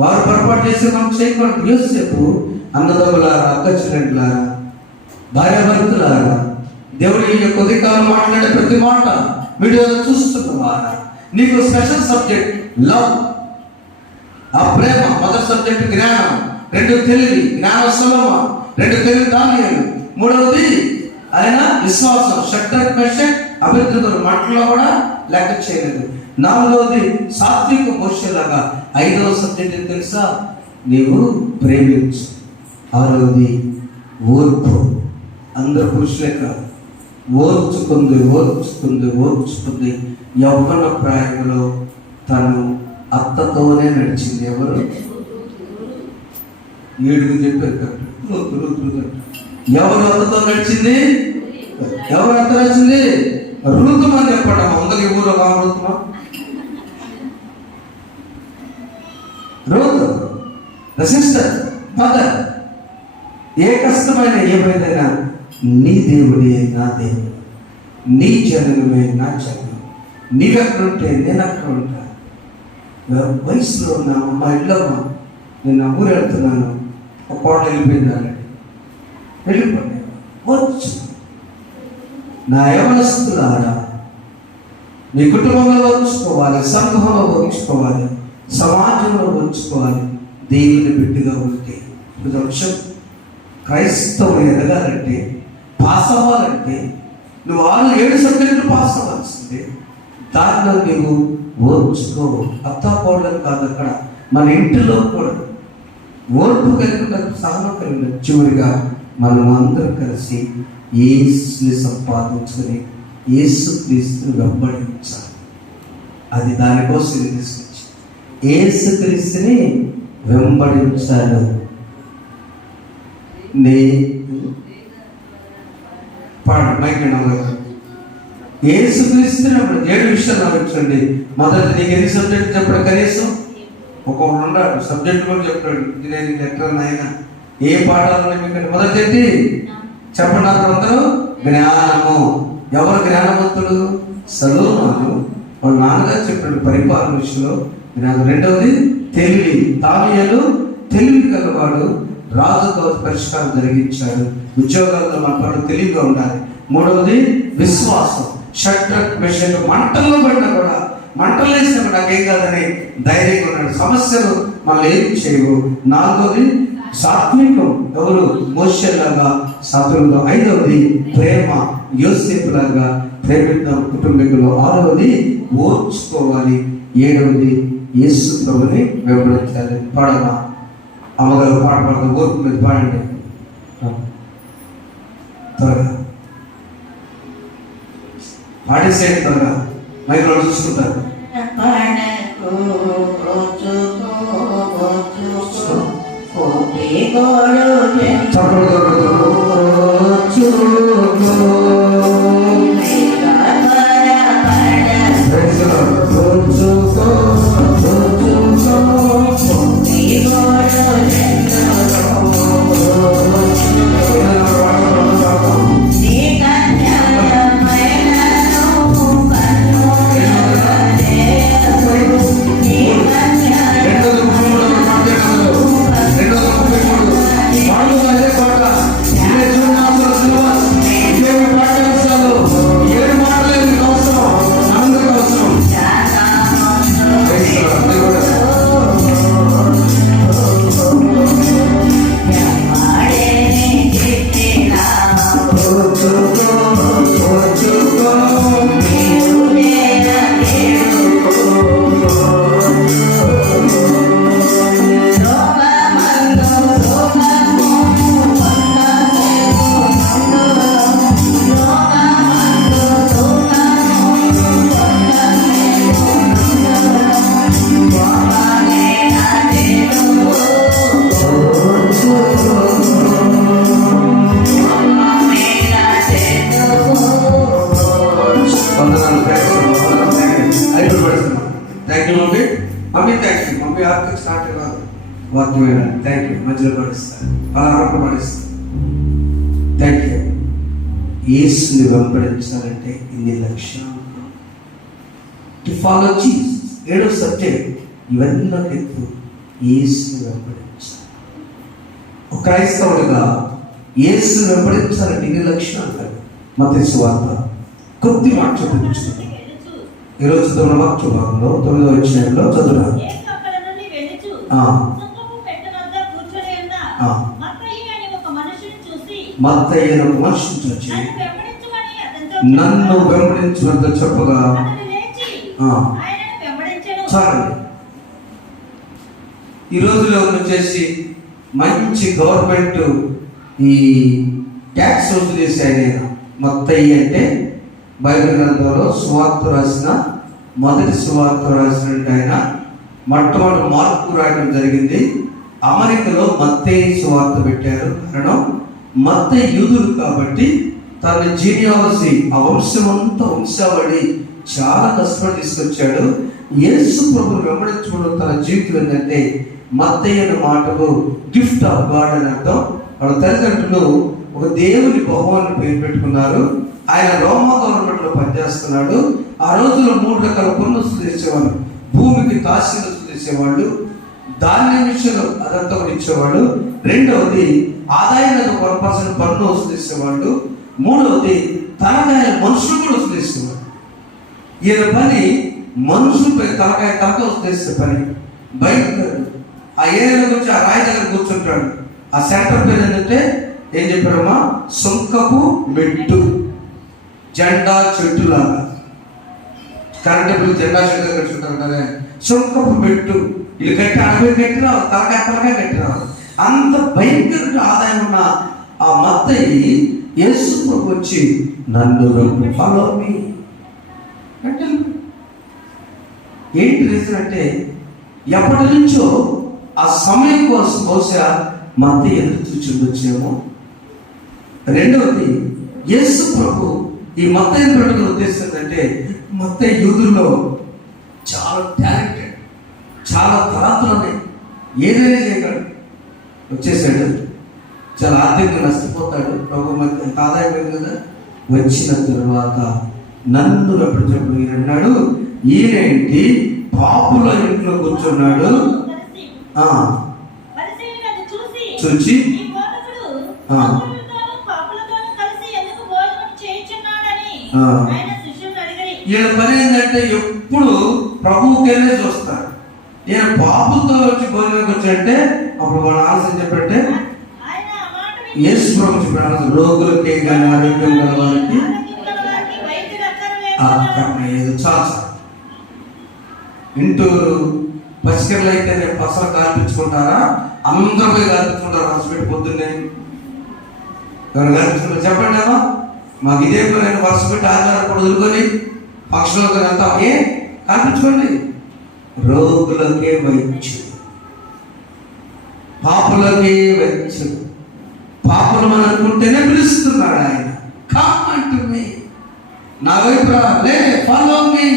వారు పొరపాటు చేసి మనం చేయకూడదు. యోసేపు అన్నదమ్ములారా, అక్క చెల్లెండ్లారా, భార్యాభర్తలారా, దేవుడి యొక్క ఉదయకాలం మాట్లాడే ప్రతి మాట వీడియోలో చూస్తున్నవారా, నీకు స్పెషల్ సబ్జెక్ట్ లవ్, ఆ ప్రేమ. మొదటి సబ్జెక్ట్ జ్ఞానం, 2 తెలివి, జ్ఞానోత్సవం, 2 తెలివి దానియాలు, 3వది ఆయన విశ్వాసం, షడ్రక్ మెషక్ అభివృద్ధులు మాటల్లో కూడా లెక్క చేయలేదు. 4వది సాత్విక మోషలాగా. 5వ సబ్జెక్ట్ ఏం తెలుసా? నీవు ప్రేమించు. 6వది ఓర్పు. అందరు పురుషులే కాదు, ఓర్చుకుంది ఓర్చుకుంది ఓర్చుకుంది. యవ్వన ప్రాయంలో తను అత్తతోనే నడిచింది. ఎవరు? 7 చెప్పారు కదా. ఎవరు అత్తతో నడిచింది? ఎవరు అత్త నడిచింది? ఋతుమని చెప్పడం. అందరికి ఊరు ఒక ఋతుమా, ఋతు ద సిస్టర్, మదర్. ఏ కష్టమైన ఏమైనా నీ దేవుడే నా దేవుడు, నీ జనమే నా జనం. నీవెక్కడుంటే నేను అక్కడ ఉంటా. వయసులో ఉన్న మా ఇళ్ళమ్మ, నేను ఊరు వెళ్తున్నాను, ఒక కోట వెళ్ళిపోయిందానండి, వెళ్ళిపోయి వచ్చు. నా యవనస్తులారా, మీ కుటుంబంలో ఉంచుకోవాలి, సంఘంలో ఉంచుకోవాలి, సమాజంలో ఉంచుకోవాలి. దేవుని బిడ్డగా ఉంటే అంశం. క్రైస్తవం ఎదగాలంటే, పాస్ అవ్వాలంటే నువ్వు 6-7 సబ్జెక్టులు పాస్ అవ్వాల్సిందే. దాంట్లో నువ్వు ఓర్చుకో. అత్తాపోవడం కాదు, అక్కడ మన ఇంటిలో కూడా ఓర్పు కలిగిన, సహనం కలిగిన. చివరిగా మనం అందరం కలిసి యేసుని సంపాదించుకొని యేసుక్రీస్తుని వెంబడించాలి. అది దానికోసం తీసుకొచ్చి యేసుక్రీస్తుని వెంబడించాలి. యేసుక్రీస్తుని అప్పుడు 7 విషయాలు ఆలోచించండి. మొదటి నీకు ఎన్ని సబ్జెక్ట్ చెప్పాడు? కనీసం ఒక్కొక్కడు ఉన్నాడు, సబ్జెక్ట్ కూడా చెప్పాడు. ఇంజనీరింగ్ లెక్చరర్ అయినా ఏ పాఠాలు మీకు మొదటి ఏంటి చెప్పండి? అందరూ జ్ఞానము. ఎవరు జ్ఞానవంతుడు? సలోమోను. వాళ్ళ నాన్నగారు చెప్పాడు పరిపాలన విషయంలో జ్ఞానం. 2వది తెలివి. దానియేలు తెలివి గలవాడు, రాజుతో పరిష్కారం జరిగించాడు. ఉద్యోగాల్లో మన పనులు తెలివిగా ఉండాలి. 3వది విశ్వాసం. షడ్రక్ మెషక్ మంటల్లో పడినా కూడా, మంటలు వేసినా కూడా నాకేం కాదని ధైర్యంగా ఉన్నాడు. సమస్యలు మనం ఏం చేయవు. 4వది సాత్వికం. ఎవరు? మోషేలాగా సాత్వికంగా. 5వది ప్రేమ, యోసేపులాగా ప్రేమిద్దాం కుటుంబీకులు. 6వది ఓర్చుకోవాలి. 7వది యేసు ప్రభుని వెంబడించాలి. పాడమా అమ్మగారు, పాట పాడతాం. ఓర్పు మీద పాడండి త్వరగా, పాడేసేయండి త్వరగా. మైక్లో చూసుకుంటారు. వాక్యం వినాలి. Thank you. మధ్యలో పడిస్తాను, పలానా పడిస్తాను. Thank you. యేసుని వెంబడించాలంటే ఇన్ని లక్ష్యాలు. To follow Jesus. 7వ సబ్జెక్ట్ ఇవన్నీ యేసుని వెంబడించాలి. ఒక క్రైస్తవుడిగా యేసుని వెంబడించాలంటే ఇన్ని లక్షణాలు కాదు. మత్తయి సువార్త కొద్ది మాట చూపించుకుంటాం. ఈరోజు చదువుల వాక్య భాగంలో 9వ అధ్యాయంలో చదువుతాం. మత్తయి అనే ఒక మనిషిని చూసి నన్ను వెంబడించినంత చెప్పగా చాలండి. ఈ రోజులో వచ్చేసి మంచి గవర్నమెంట్ ఈ ట్యాక్స్ వసూలు చేసే ఆయన మత్తయి అంటే బైబిల్ గ్రంథంలో సువార్త రాసిన మొదటి సువార్త రాసినట్టు ఆయన మొట్టమొదటి మార్పు రాయడం జరిగింది. అమెరికాలో మత్తయి సువార్త పెట్టారు. కారణం మత్తయి యూదుడు కాబట్టి తన జీనియాలజీ ఆ వంశమంతా వంశావళి చాలా కష్టపడి తీసుకొచ్చాడు. యేసు ప్రభువును వెంబడించుకోవడం తన జీవితం ఏంటంటే మత్తయి అనే మాటకు గిఫ్ట్ ఆఫ్ గాడ్ అని అర్థం. వాళ్ళ తల్లిదండ్రులు ఒక దేవుని బహుమాన్ని పేరు పెట్టుకున్నారు. ఆయన రోమా గవర్నమెంట్ లో పనిచేస్తున్నాడు. ఆ రోజుల్లో 3 రకాల పన్ను వసూలు చేసేవాళ్ళు. భూమికి కాశీలు వసూలు చేసేవాళ్ళు, ధాన్యం విషయంలో అదంతా కూడా ఇచ్చేవాళ్ళు. రెండవది ఆదాయానికి 1% పన్ను వసూలు చేసేవాళ్ళు. మూడవది తలకాయ మనుషులు కూడా వసూలు చేసేవాళ్ళు. ఈయన పని మనుషులపై తలకాయ వసూలు చేసే పని. బయట ఆ ఏరియాలో వచ్చి ఆ రాయి దగ్గర కూర్చుంటాడు. ఆ సెంటర్ పేరు ఏంటంటే ఏం చెప్పారమ్మా? సుంకపు మెట్టు. జెండా చెట్టులాగా కరెంట్ బిల్లు జెండా చెట్టు దగ్గర కట్టుకుంటారు. సుంకపు మెట్టు. వీళ్ళు కట్టి అడవి కట్టి రావాలి, తలకాయ కట్టి రావాలి. అంత భయంకర ఆదాయం ఉన్న ఆ మత్తయి యేసు ప్రభు వచ్చి నన్ను ఫాలో మీ అంటే ఏంటి రీజన్ అంటే ఎప్పటి నుంచో ఆ సమయం కోసం బహుశా మత్తయి ఎదురు చూచుండొచ్చేమో. రెండవది యేసు ప్రభు ఈ మత్తయిని పెట్టుకున్న ఉద్దేశం ఏంటంటే మత్తయి యూదుల్లో చాలా టాలెంటెడ్, చాలా తరాతులనే ఏదైనా చేయగలడు. వచ్చేసాడు, చాలా ఆర్థికంగా నష్టపోతాడు. ప్రభు మధ్య ఎంత ఆదాయం లేదు కదా. వచ్చిన తర్వాత నన్ను వెంబడించినప్పుడు ఈయన అన్నాడు, ఈయనేంటి పాపుల ఇంట్లో కూర్చున్నాడు. చూచి ఈయన పని ఏంటంటే ఎప్పుడు ప్రభువుకి వెళ్ళే చూస్తాడు. ఈయన పాపులతో వచ్చి భోజనం వచ్చాడంటే అప్పుడు వాళ్ళ ఆలోచన చెప్పంటే యేసు ప్రభు చెప్పాడు, రోగులకి కానీ ఆరోగ్యం గల వారికి చాలా ఇంటూ పసికర్లు అయితే పసలు కార్పించుకుంటారా? అందరూ పోయి కార్పించుకుంటారు. హాస్పిటల్ పొద్దున్నే ఎవరు కార్పించుకుంటారు చెప్పండి ఏమో. మాకు ఇదే పని వర్షం పెట్టి ఆధారం కూడా వదులుకొని పక్షులకు అంతా కార్పించుకోండి. రోగులకే వైద్యం, పాపులకే వైద్యం. పాపులు మనం అనుకుంటేనే పిలుస్తున్నాడు ఆయన. కమ్ అంటు మీ, నా వైపు లే, ఫాలో మీ.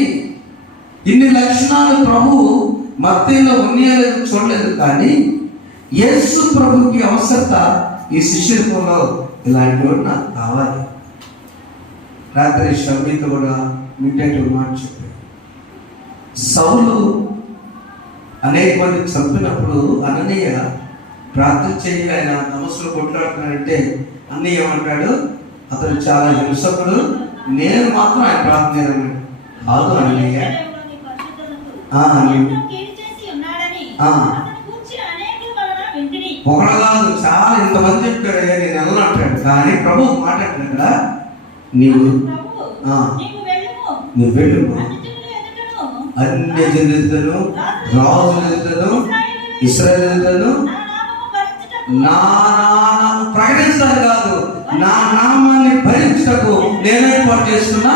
ఇన్ని లక్షణాలు ప్రభు మత్తయిలో ఉన్నలేదు, చూడలేదు. కానీ యేసు ప్రభుకి అవసరత ఈ శిష్యులలో ఇలాంటి వాడు నాకు కావాలి. రాత్రి షమీతో కూడా మీటైతే మాట చెప్పాడు. సౌలు అనేక మంది చంపినప్పుడు అననీయ ప్రార్థన చేయి, ఆయన నమస్సులు కొట్లాడుతున్నాడంటే అన్నయ్య ఏమంటాడు, అతను చాలా హింసకుడు, నేను మాత్రం ఆయన ప్రార్థన చేయను. కాదు అన్నయ్య, ఒకడు కాదు, చాలా ఇంతమంది చెప్పాడు, నేను వెళ్ళను అంటాడు. కానీ ప్రభు మాట్లాడుతున్నాడు కదా, నువ్వు వెళ్ళు, అన్ని జనులను రాజుల ఎదుటను ఇశ్రాయేలు ఎదుటను నా నామం ప్రకటించాలి కాదు, నా నామాన్ని భరించటకు నేను ఏర్పాటు చేస్తున్న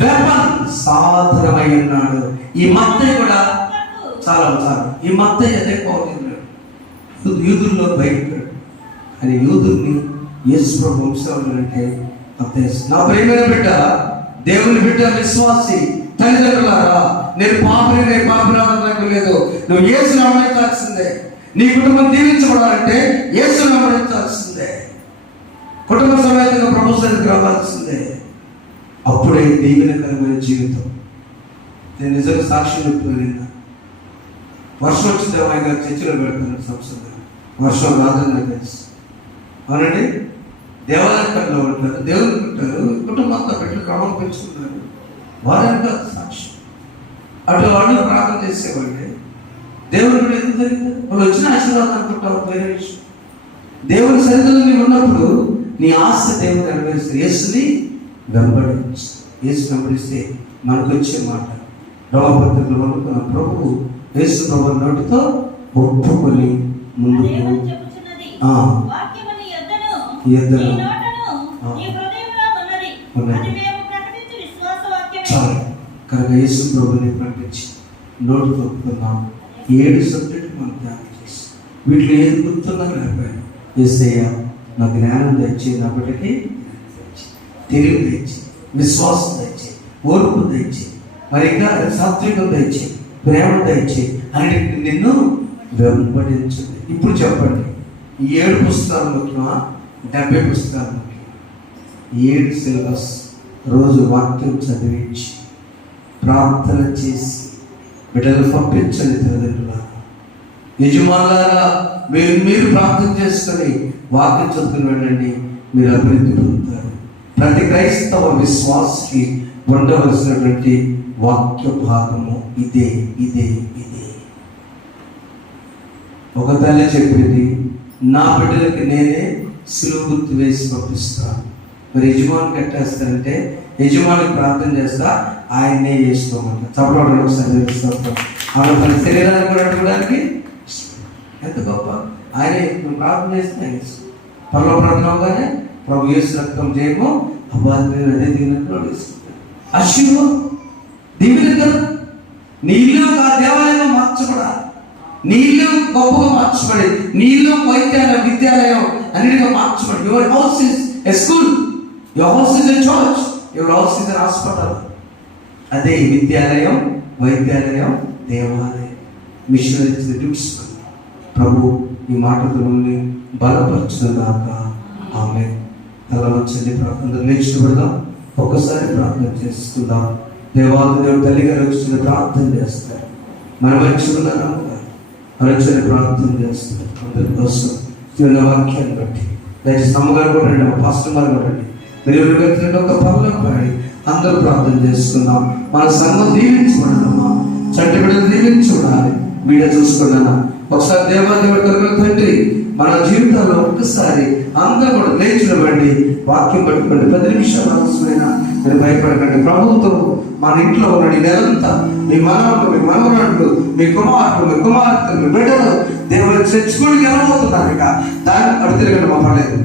వెపన్ సాధనమై ఉన్నాడు. ఈ మత్తయి కూడా చాలా ఈ మత్తయి అదే పోతున్నాడు. యూదుల్లో భయపడ్డాడు. కానీ యూదుల్ని యేసు ప్రభు వంశంలో అంటే మత్తయి. నా ప్రియమైన బిడ్డ, దేవుని బిడ్డ, విశ్వాసి తల్లిదండ్రులారా, నేను పాపిరానికి లేదు. నువ్వు యేసుని అవమానించాల్సిందే. నీ కుటుంబం దీవించబడాలంటే యేసును వెంబడించాల్సిందే. కుటుంబ సమేతంగా ప్రభు సన్నిధికి రావాల్సిందే. అప్పుడే దీవెనకరమైన జీవితం. నేను నిజంగా సాక్షి చెప్తున్నాను. వర్షం వచ్చింది ఆయన గారు చర్చిలో పెడతాను సంవత్సరం. వర్షం రాదని నాకు తెలుసు. అవునండి, దేవాలయంలో ఉంటారు, దేవుడు ఉంటారు, కుటుంబంతో పెట్టి క్రమం పెంచుకుంటారు. వారని కాదు సాక్షి. అటు వాళ్ళు ప్రార్థన చేసేవాళ్ళే. దేవుడు కూడా ఎందుకు జరిగింది? వాళ్ళు వచ్చిన ఆశీర్వాదం అనుకుంటారు, వేరే విషయం. దేవుని సన్నిధిలో నీవు ఉన్నప్పుడు నీ ఆశ దేవుడు నెరవేరుస్తుంది. యేసుని వెంబడించు. యేసు వెంబడిస్తే మనకు వచ్చే మాట రోమపత్రికలో అనుకున్న ప్రభువు యేసు ప్రభు నోటితో ఒప్పుకొని ముందుకు చాలు. కనుక యేసు ప్రభుని ప్రకటించి నోటితో ఒప్పుకున్నాం. 7 సబ్జెక్టులు మనం ధ్యానం చేసి వీటిలో ఏది గుర్తున్నా లేకపోయాను. యేసయ్య నా జ్ఞానం తెచ్చి, నా బిడ్డకి తెలివి తెచ్చి, విశ్వాసం తెచ్చి, ఓర్పు తెచ్చి, మరి ఇంకా సాత్వికం తెచ్చి, ప్రేమ తెచ్చి అన్నిటిని నిన్ను వెంబడించు. ఇప్పుడు చెప్పండి, 7 పుస్తకాలు ముఖ్యమా, 70 పుస్తకాలు ముఖ్యమా? 7 సిలబస్. రోజు వాక్యం చదివించి ప్రార్థన చేసి బిడ్డలు పంపించండి. తల్లిదండ్రులారా, యజమానులారా, మీరు ప్రార్థన చేసుకొని వాక్యం చదువుకుని వెళ్ళండి. మీరు అభివృద్ధి పొందుతారు. ప్రతి క్రైస్తవ విశ్వాసకి ఉండవలసినటువంటి వాక్య భాగము ఇదే ఇదే ఇదే. ఒక తల్లి చెప్పింది, నా బిడ్డలకి నేనే సిలువ గుర్తు వేసి పంపిస్తాను. మరి యజమాని కట్టేస్తారంటే యజమానికి ప్రార్థన చేస్తా, ఆయన్నే చేసుకోమంట. చప్పట్లు ఒకసారి చేస్తాం. ఆమె తన శరీరాన్ని కూడా అడగడానికి ఎంత గొప్ప. ఆయనే ప్రార్థన చేస్తే ఆయన పర్లో ప్రార్థనగానే ప్రభు యేసు రక్తం చేయము అబ్బాయి అదే దిగినట్లు వేసుకుంటాడు. అశివ దీవిని కదా, నీ ఇల్లు ఆ దేవాలయం మార్చబడాలి. నీ ఇల్లు గొప్పగా మార్చబడి, నీ ఇల్లు వైద్యాలయం, విద్యాలయం అన్నిటిగా మార్చబడి. Your house is a school, your house is a church, your house is a hospital. అదే విద్యాలయం, వైద్యాలయం, దేవాలయం, మిషనరీ డ్యూట్స్. ప్రభు ఈ మాటతో బలపరచుదాక. ఆమె తలవంచండి, ప్రార్థన నేర్చుకుందాం. ఒక్కసారి ప్రార్థన చేసుకుందాం. దేవాలయం తల్లి గారు వచ్చి ప్రార్థన చేస్తారు. మనం వచ్చుకున్నాము మరొకసారి ప్రార్థన చేస్తారు. అందరి కోసం చిన్న వాక్యాన్ని బట్టి దయచేసి అమ్మగారు కూడా రండి, పాస్టర్ గారు కూడా రండి. మీరు ఎవరికైతే ఒక పనులు పడి అందరూ ప్రార్థన చేసుకుందాం. మన సంఘం దీవించబడాలమ్మా, చంటి బిడ్డలు దీవించబడాలి. వీడియో చూసుకున్నాను. ఒకసారి దేవాదేవుడు తండ్రి మన జీవితాల్లో ఒక్కసారి అందరూ కూడా లేచినవ్వండి, వాక్యం పట్టుకోండి. 10 నిమిషాలు అవసరమైన మీరు భయపడకండి. ప్రభుత్వం మన ఇంట్లో ఉన్న నెలంతా మీ మనవలు, మీ మనవరాళ్ళు, మీ కుమారులు, మీ కుమార్తెలు, మీ బిడ్డలు దేవుడు చర్చకుడికి వెళ్ళబోతున్నారు. ఇక దాన్ని అడు తిరగండి, మా పడలేదు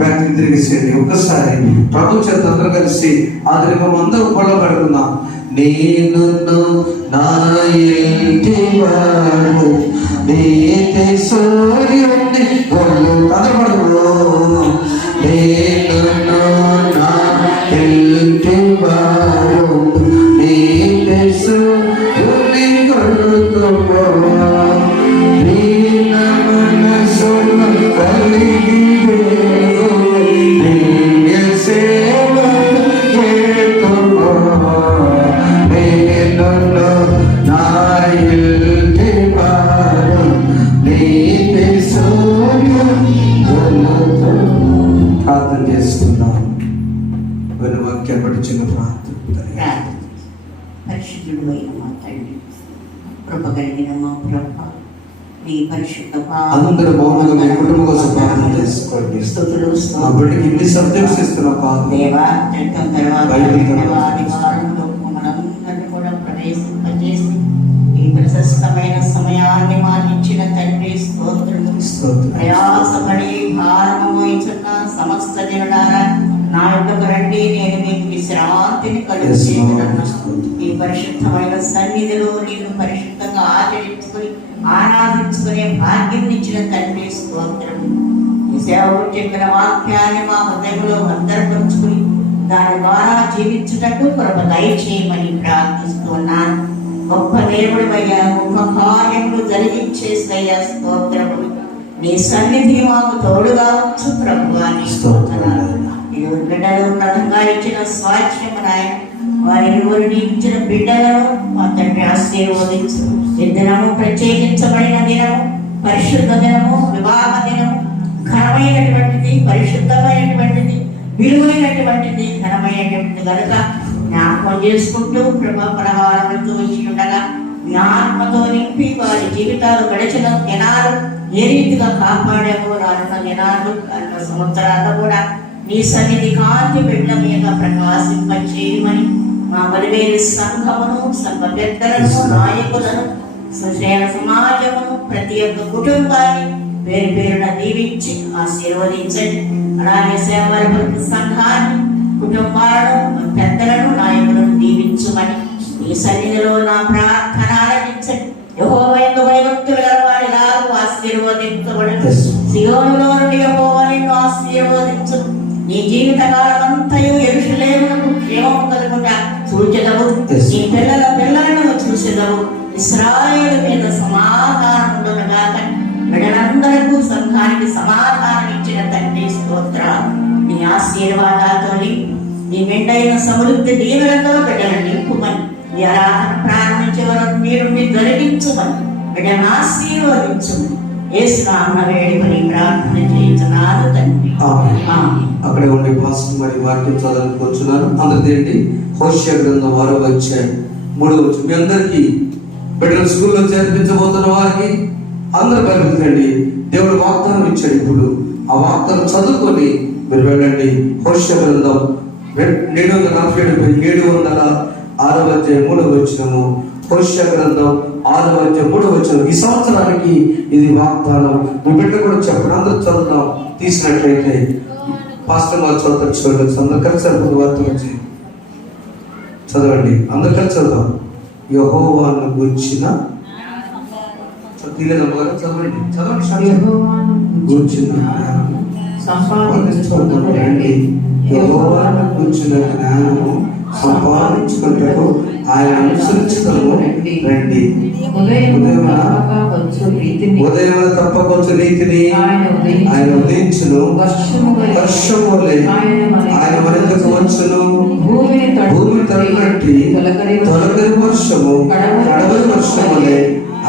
బ్యాక్ని తిరిగేసేయండి. ఒక్కసారి ప్రభు చేత అందరూ కలిసి ఆదరణ అందరూ పొలం పెడుతున్నాం. నేను నా ఇంటి వాడు నీతి సూర్యుని తదపడు. నేను నా ఇంటి వాడు నీతి సూర్యుని కొడుకుపో. నీన మనసు కలిగి ప్రార్థన చేసుకుందాం. వాక్యం బట్టి చిన్న ప్రార్థన. పరిశుద్ధుడు అయిన మా తండ్రి, కృప కలిగిన మా ప్రభ, నీ పరిశుద్ధ అందరూ మౌనంగా మీ కుటుంబం కోసం ప్రార్థన చేసుకోండి. స్తుతులు నా బిడ్డకి ఇన్ని సబ్జెక్ట్స్ ఇస్తున్నా దేవా. తర్వాత అధికారంలో మనందరినీ కూడా ప్రవేశింపజేసి ఈ ప్రశస్తమైన సమయాన్ని మాకిచ్చిన తండ్రి స్తోత్రము. ప్రయాసపడి భారము మోయించున్న సమస్త జనులారా నా యొక్కకు రండి, నేను మీకు విశ్రాంతిని కలుగజేయుదును. ఈ పరిశుద్ధమైన సన్నిధిలో నేను పరిశుద్ధంగా ఆరాధించుకునే భాగ్యం ఇచ్చిన తండ్రి స్తోత్రం. ఈ సేవకు చెప్పిన వాక్యాన్ని మా హృదయంలో భద్రపరుచుకుని దాని ద్వారా జీవించుటకు కృప దయచేయమని ప్రార్థిస్తున్నాను. గొప్ప దేవుడివయ్యా, గొప్ప కార్యములు జరిగించేసయ్యా. స్తోత్రము. నీ సన్నిధి మాకు తోడుగా వచ్చు ప్రభువా. నీ స్తోత్రాలు. ఈ బిడ్డలు ప్రథంగా ఇచ్చిన స్వాస్థ్యం నాయన, వారి ఇరువురిని ఇచ్చిన బిడ్డలను మా తండ్రి ఆశీర్వదించు. ఈ దినము ప్రత్యేకించబడిన దినము, పరిశుద్ధ దినము, వివాహ దినము, ఘనమైనటువంటిది, పరిశుద్ధమైనటువంటిది, విలువైనటువంటిది, ఘనమైనటువంటిది కనుక జ్ఞాపకం చేసుకుంటూ ప్రభా ప్రహారంతో వచ్చి ఉండగా మీ ఆత్మతో నింపి వారి జీవితాలు గడిచిన దినాలు ఏ రీతిగా కాపాడామో రానున్న దినాలు రానున్న సంవత్సరాల్లో కూడా నీ సన్నిధి కాంతి బిడ్డ మీద ప్రకాశింపచేయమని మా బలివేలి సంఘమును, సంఘ పెద్దలను, నాయకులను, సుశేన సమాజమును, ప్రతి ఒక్క కుటుంబాన్ని పేరు పేరున దీవించి ఆశీర్వదించండి. అలాగే సేవల సంఘాన్ని, కుటుంబాలను, పెద్దలను, నాయకులను దీవించమని ఈ సన్నిధిలో నా ప్రార్థన ఆలకించండి. యెహోవా యందు భయభక్తులు గల వారిలాగు ఆశీర్వదించబడు. సియోనులో నుండి యెహోవా నిన్ను ఆశీర్వదించు. నీ జీవితకాలం అంతయు యెరూషలేమునకు క్షేమము కలుగుట చూచెదవు. నీ పిల్లల పిల్లలను చూచెదవు. ఇశ్రాయేలు మీద సమాధానం ఉండునుగాక. బిడ్డలందరికీ సంఘానికి సమాధానం ఇచ్చిన తండ్రి స్తోత్రాలు. నీ ఆశీర్వాదాలతో నీ మెండైన సమృద్ధి దీవెనతో బిడ్డలను నింపుమని, ఈ ఆరాధన ప్రారంభించే వరకు మీరు జరిగించమని, బిడ్డను ఆశీర్వదించమని యేసు నామమున వేడుకొని ప్రార్థన చేయుచున్నాను తండ్రి. అక్కడే ఉండి పాస్టర్ మరి వాక్యం చదవనుకొచ్చున్నాను. అందరిదేంటి హోషేయ గ్రంథం 6వ అధ్యాయం 3వ వచనం. మీ అందరికీ బిడ్డలు స్కూల్లో చేర్పించబోతున్న వారికి అందరూ బయలుదేరండి. దేవుడు వాగ్దానం ఇచ్చాడు. ఇప్పుడు ఆ వాగ్దానం చదువుకొని మీరు వెళ్ళండి. హోషేయ గ్రంథం 746వ అధ్యాయం 3వ వచనము. హోషేయ గ్రంథం 6వ అధ్యాయం 3వ వచనం. ఈ సంవత్సరానికి ఇది వాగ్దానం. మీ బిడ్డ కూడా చెప్పండి. అందరూ చదువుతాం. తీసినట్లయితే పాస్టర్ గారు చదువుతారు. చూడండి, అందరు కలిసి వార్త వచ్చి చదవండి. అందరు కలిసి చదువుతాం. యెహోవాను గూర్చిన చదవండి. గూర్చిన సంపాదించుకుంటారండి. యెహోవాను గూర్చిన జ్ఞానము సంపాదించుకుంటూ ఆయన అనుసరించుటకు రండి. ఉదయం తప్పకొచ్చు నీతిని ఆయన ఉదయించును. వర్షం వలె ఆయన మనకు వచ్చును. భూమి తడిపట్టి తొలకరి వర్షము, కడవరి వర్షం వలె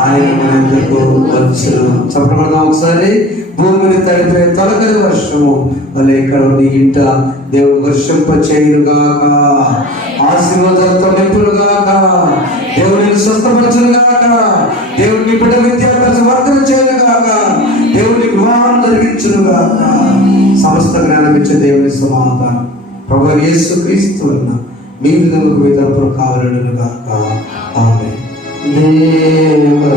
ఆయన మనకు వచ్చును. చెప్పడం ఒకసారి. భూమిని తడిపే తొలకరి వర్షము వలె ఇక్కడ నీ ఇంట దేవుడు వర్షింపచేయునుగాక. ఆశీర్వాదాలతో నింపునుగాక. దేవుడిని స్వస్థపరచునుగాక. దేవుడిని బిడ్డ విద్యాభ్యాసం వర్ధన చేయనుగాక. దేవుడిని వివాహం జరిగించునుగాక. సమస్త జ్ఞానం ఇచ్చే దేవుని సమాధానం ప్రభువు యేసుక్రీస్తు వలన మీ విధములకు మీ తరపున కావాలనుగాక. ఆమేన్. దేవా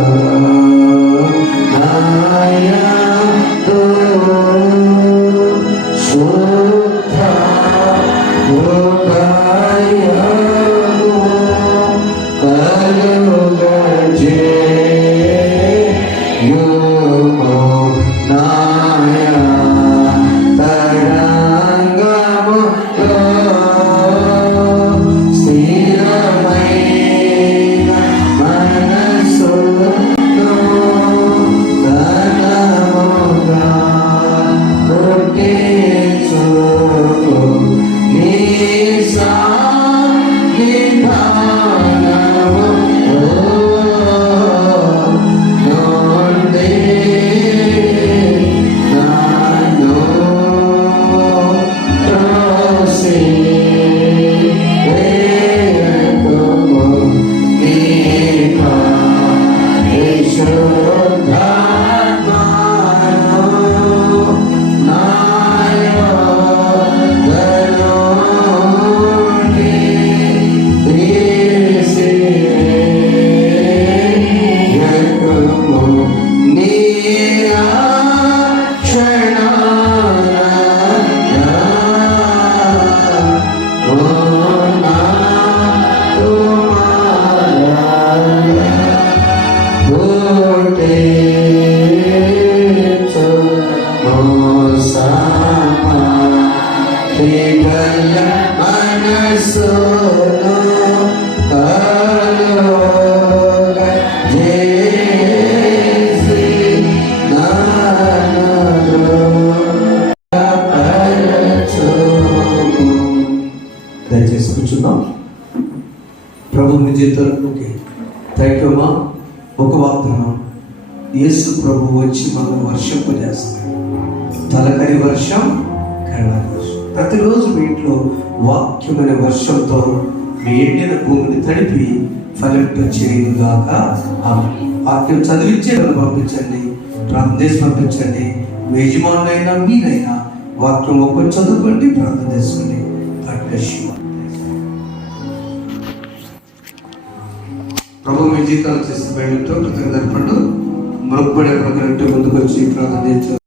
ప్రభు మీ జీవితంలోకి థ్యాంక్ యూ అమ్మా. ఒక వాగ్దానం, యేసు ప్రభు వచ్చి మనం వర్షింపజేస్తాడు. తలకరి వర్షం, కళ్ళని వర్షం. ప్రతిరోజు మీ ఇంట్లో వాక్యమైన వర్షంతో మీ ఎండిన భూమిని తడిపి ఫలింప చేయుగాక. వాక్యం చదివించే వాళ్ళు పంపించండి, ప్రార్థన చేసి పంపించండి. మీ యజమానులైనా మీరైనా వాక్యం ఒక్కటి చదువుకోండి, ప్రార్థన చేసుకోండి. ప్రభు మీ జీవితాలు చేసిన బయటతో కృతజ్ఞతలు మొక్కుబడి ముందుకు వచ్చి ప్రార్థన చేస్తారు.